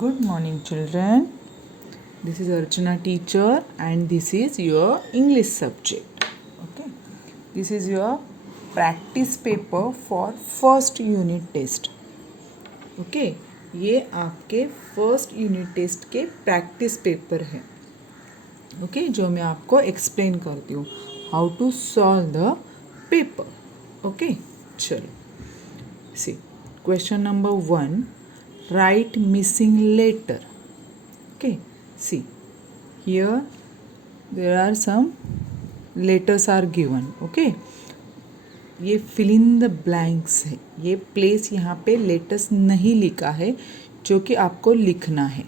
Good morning, children. This is Archana teacher, and this is your English subject. Okay, this is your practice paper for first unit test. Okay, ये आपके first unit test के practice paper है. Okay जो मैं आपको explain करती हूँ how to solve the paper. Okay चलो see question number 1. Write missing letter. Okay, see here there are some letters are given. Okay, ये fill in the blanks है. ये place यहाँ पे letters नहीं लिखा है जो कि आपको लिखना है.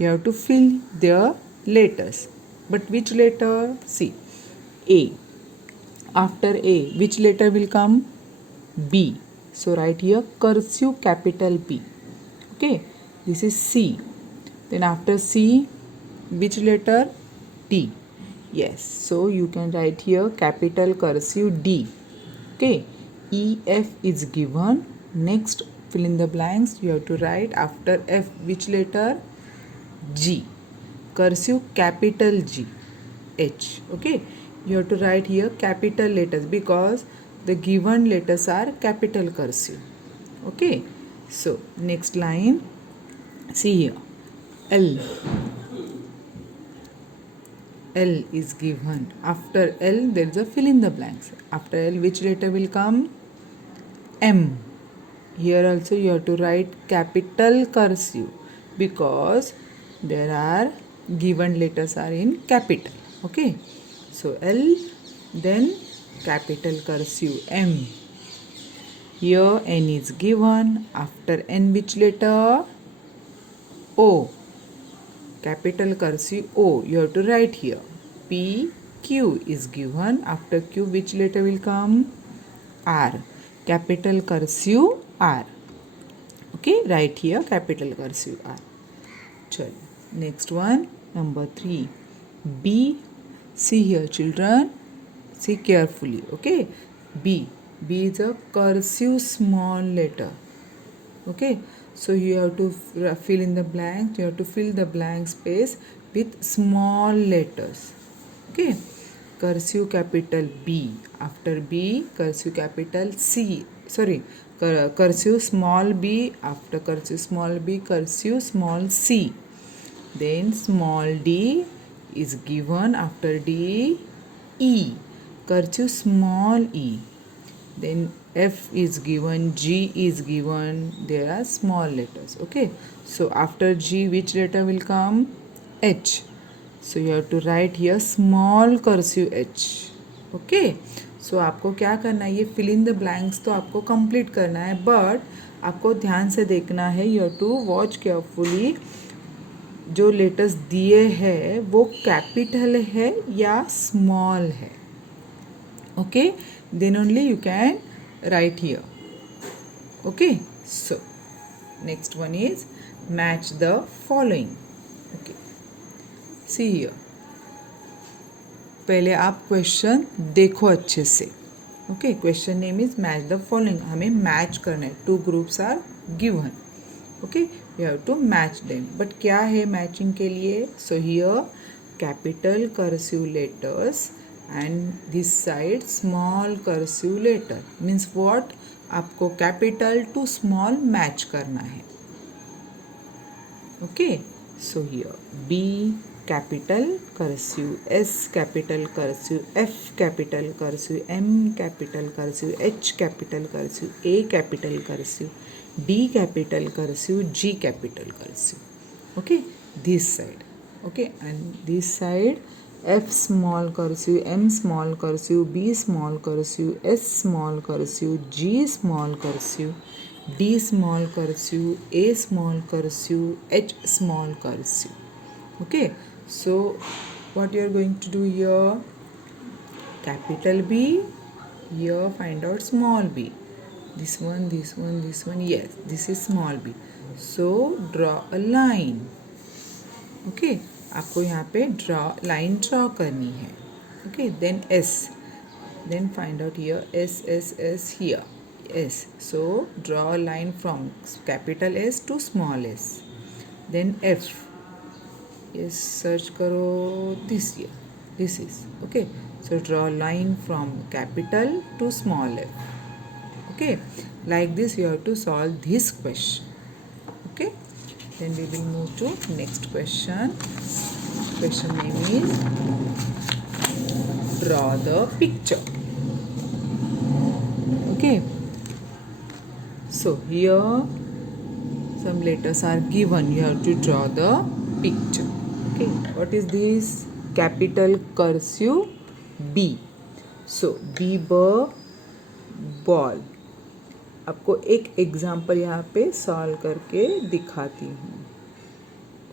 You have to fill their letters. But which letter? See, A. After A, which letter will come? B. So write here cursive capital B. Okay, this is C. Then after C, which letter? D. Yes, so you can write here capital cursive D. Okay, E F is given. Next, fill in the blanks. You have to write after F which letter? G. Cursive capital G. H. Okay, you have to write here capital letters because the given letters are capital cursive. Okay, so next line, see here L. L is given. After L there is a fill in the blanks. After L which letter will come? M. Here also you have to write capital cursive because there are given letters are in capital. Okay, so L, then capital cursive M. Here N is given. After N which letter? O. Capital cursive O. You have to write here. P. Q is given. After Q which letter will come? R. Capital cursive R. Okay, write here capital cursive R. Chalo. Next one, number 3. B. See here children. See carefully. Okay. B. B is a cursive small letter. Okay, so you have to fill in the blank. You have to fill the blank space with small letters. Okay, cursive capital B. After B, cursive capital C. Sorry, cursive small b. After cursive small b, cursive small c. Then small d is given. After D, E. Cursive small e. Then F is given, G is given, there are small letters. Okay, so after G which letter will come? H. So you have to write here small cursive H. Okay, so आपको क्या करना है, ये fill in the blanks तो आपको complete करना है, but आपको ध्यान से देखना है. You have to watch carefully. जो लेटर्स दिए हैं वो कैपिटल है या स्मॉल है. Okay, then only you can write here. Okay, so next one is match the following. Okay, see here. पहले आप क्वेश्चन देखो अच्छे से. Okay, question name is match the following. हमें मैच करना है. 2 groups are given. Okay, you have to match them. But क्या है मैचिंग के लिए? So here capital cursive letters and this side small cursive letter means what? आपको capital to small match करना है. Okay, so here B capital cursive, S capital cursive, F capital cursive, M capital cursive, H capital cursive, A capital cursive, D capital cursive, G capital cursive. Okay, this side. Okay, and this side F small cursive, M small cursive, B small cursive, S small cursive, G small cursive, D small cursive, A small cursive, H small cursive. Okay, so what you are going to do here? Capital B, here find out small b. This one, this one, this one. Yes, this is small b. So draw a line. Okay, आपको यहाँ पे line draw करनी है. Okay, then S, then find out here S S S here S. So draw line from capital S to small S. then F. Yes, search karo this year. This is okay. So draw a line from capital to small f. Okay, like this you have to solve this question. Okay, then we will move to next question. Question name is draw the picture. Okay, so here some letters are given, you have to draw the picture. Okay, what is this? Capital cursive B. So B ball. आपको एक example यहाँ पे solve करके दिखाती हूँ.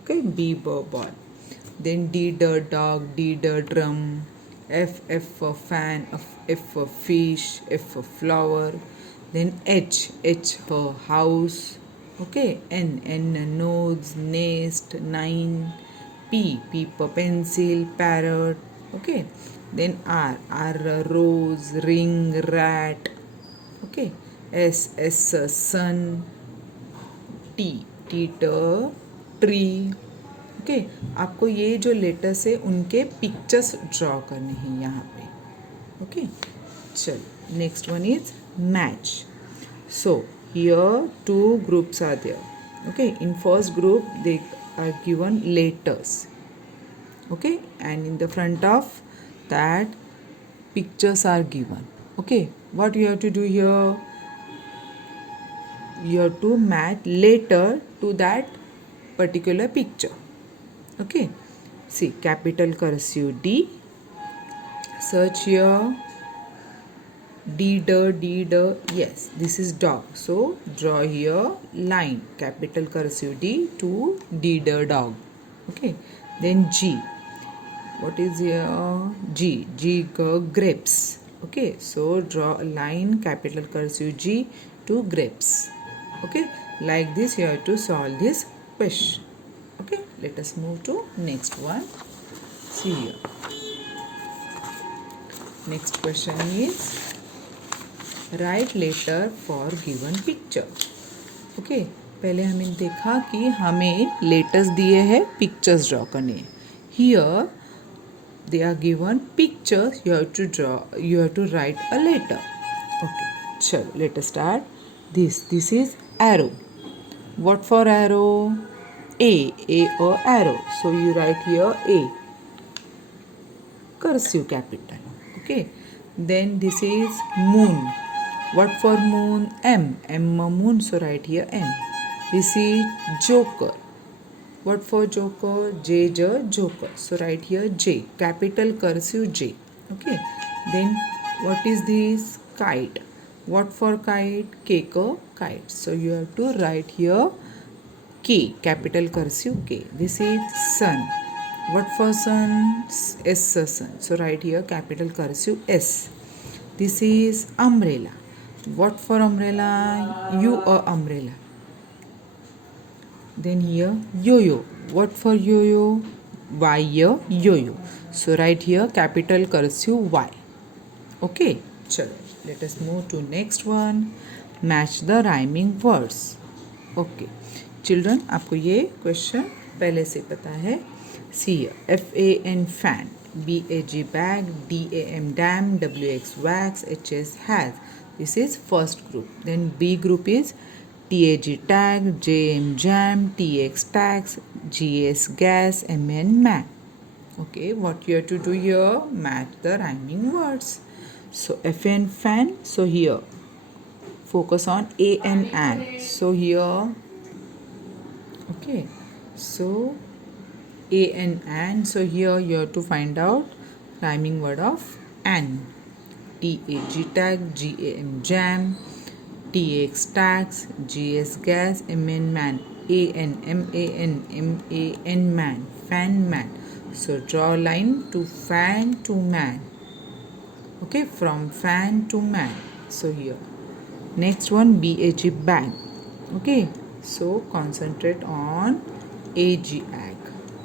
Okay, B ball. Then D the dog, D the drum, F for fan, F for fish, F for flower. Then H for house. Okay, N nose, nest, 9. P for pencil, parrot. Okay, then R rose, ring, rat. Okay, S sun, T tree. Okay, आपको ये जो letters है उनके pictures draw करने हैं यहाँ पे. Okay, चल next one is match. So here two groups are there. Okay, in first group they are given letters. Okay, and in the front of that pictures are given. Okay, what you have to do here? You have to match letter to that particular picture. Okay, see capital cursive D. Search here. D the. Yes, this is dog. So draw here line capital cursive D to D the dog. Okay, then G. What is here? G grapes. Okay, so draw a line capital cursive G to grapes. Okay, like this you have to solve this question. Okay, let us move to next one. See here. Next question is write letter for given picture. Okay, पहले हमने देखा कि हमें letters दिए हैं, pictures draw करने. Here they are given pictures, you have to draw, you have to write a letter. Okay, chalo let us start. This is arrow. What for arrow? A or arrow. So you write here A, cursive capital. Okay, then this is moon. What for moon? M moon, so write here M. This is joker. What for joker? J joker, so write here J, capital cursive J. Okay, then what is this? Kite. What for kite? K kite, so you have to write here K, capital cursive K. This is sun. What for sun? S sun, so write here capital cursive S. This is umbrella. What for umbrella? U umbrella. Then here yo-yo. What for yo-yo? Y yo-yo, so write here capital cursive Y. Okay, chalo let us move to next one. Match the rhyming words. Okay children, आपको ये question पहले से पता है. See here, FAN fan, BAG bag, DAM dam, WX wax, HS has. This is first group. Then B group is TAG tag, JM jam, TX tax, GS gas, MN man. Okay, what you have to do here? Match the rhyming words. So FN fan, so here focus on AN and. So here, okay, so AN and, so here you have to find out rhyming word of an. TAG tag, GAM jam, TX tax, GS gas, MN man, AN man, fan man. So draw a line to fan to man. Okay, from fan to man. So here next one BAG bag. Okay, so concentrate on AG ag.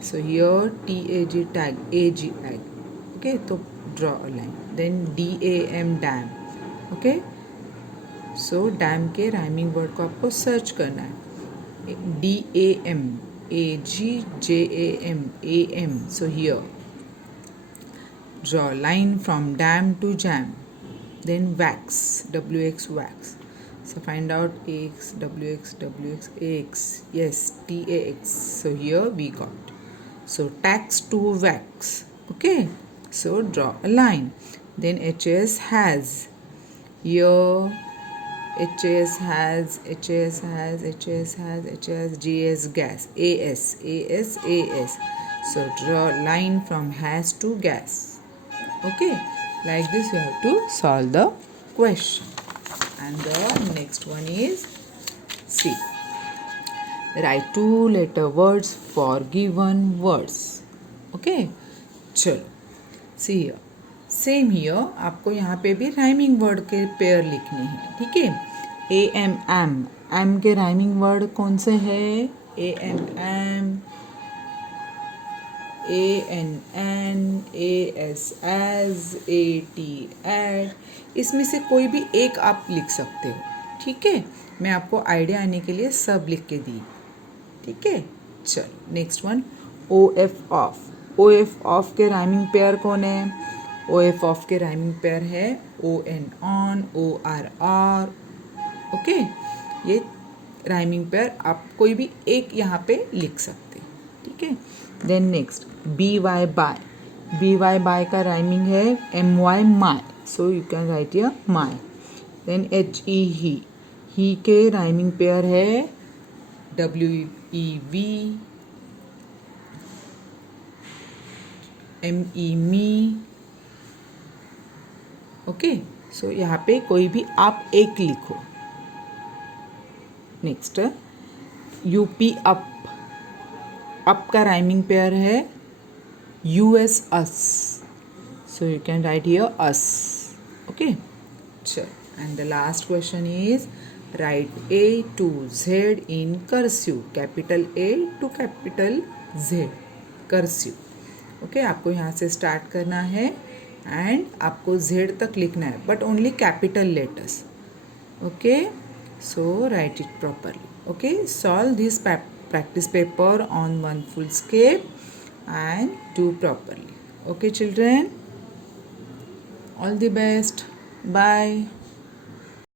So here TAG tag, AG ag. Okay, so draw a line. Then DAM dam. Okay, so damn के rhyming word को आपको search करना है. DAM A-G-J-A-M, A-M. So here, draw line from dam to jam. Then wax, W-X, wax. So find out AX, WX, WX, AX. Yes, TAX. So here we got. So tax to wax. Okay. So draw a line. Then HAS, has. Here HAS, has, HAS, has, HAS, has, HAS, GS, gas. AS, AS, AS. So draw line from has to gas. Okay, like this you have to solve the question. And the next one is C. Write 2-letter words for given words. Okay, चलो see here, same here आपको यहाँ पे भी rhyming word के pair लिखने हैं. ठीक है, ए एम एम, एम के राइमिंग वर्ड कौन से है? A M M, ANN, AS, as, AT, ad. इसमें से कोई भी एक आप लिख सकते हो. ठीक है, मैं आपको आइडिया आने के लिए सब लिख के दी. ठीक है, चलो next one, OF, of. OF, of के राइमिंग पेयर कौन है? OF, ऑफ के राइमिंग पेयर है ON, on, OR, or. Okay, ये राइमिंग पेयर आप कोई भी एक यहाँ पे लिख सकते हैं. ठीक है, then next BY, by. BY, by का राइमिंग है MY, my. So you can write here my. Then HE, he के राइमिंग पेयर है WEV, ME, me. Okay, so यहाँ पे कोई भी आप एक लिखो. Next UP, up. अप का राइमिंग पेयर है US, us. So you can write here us. Okay, चल. And the last question is write A to Z in cursive, capital A to capital Z, cursive. Okay, आपको यहाँ से start करना है and आपको Z तक लिखना है, but only capital letters. Okay, so right it properly. Okay, solve this practice paper on one full scape and do properly. Okay children, all the best. Bye.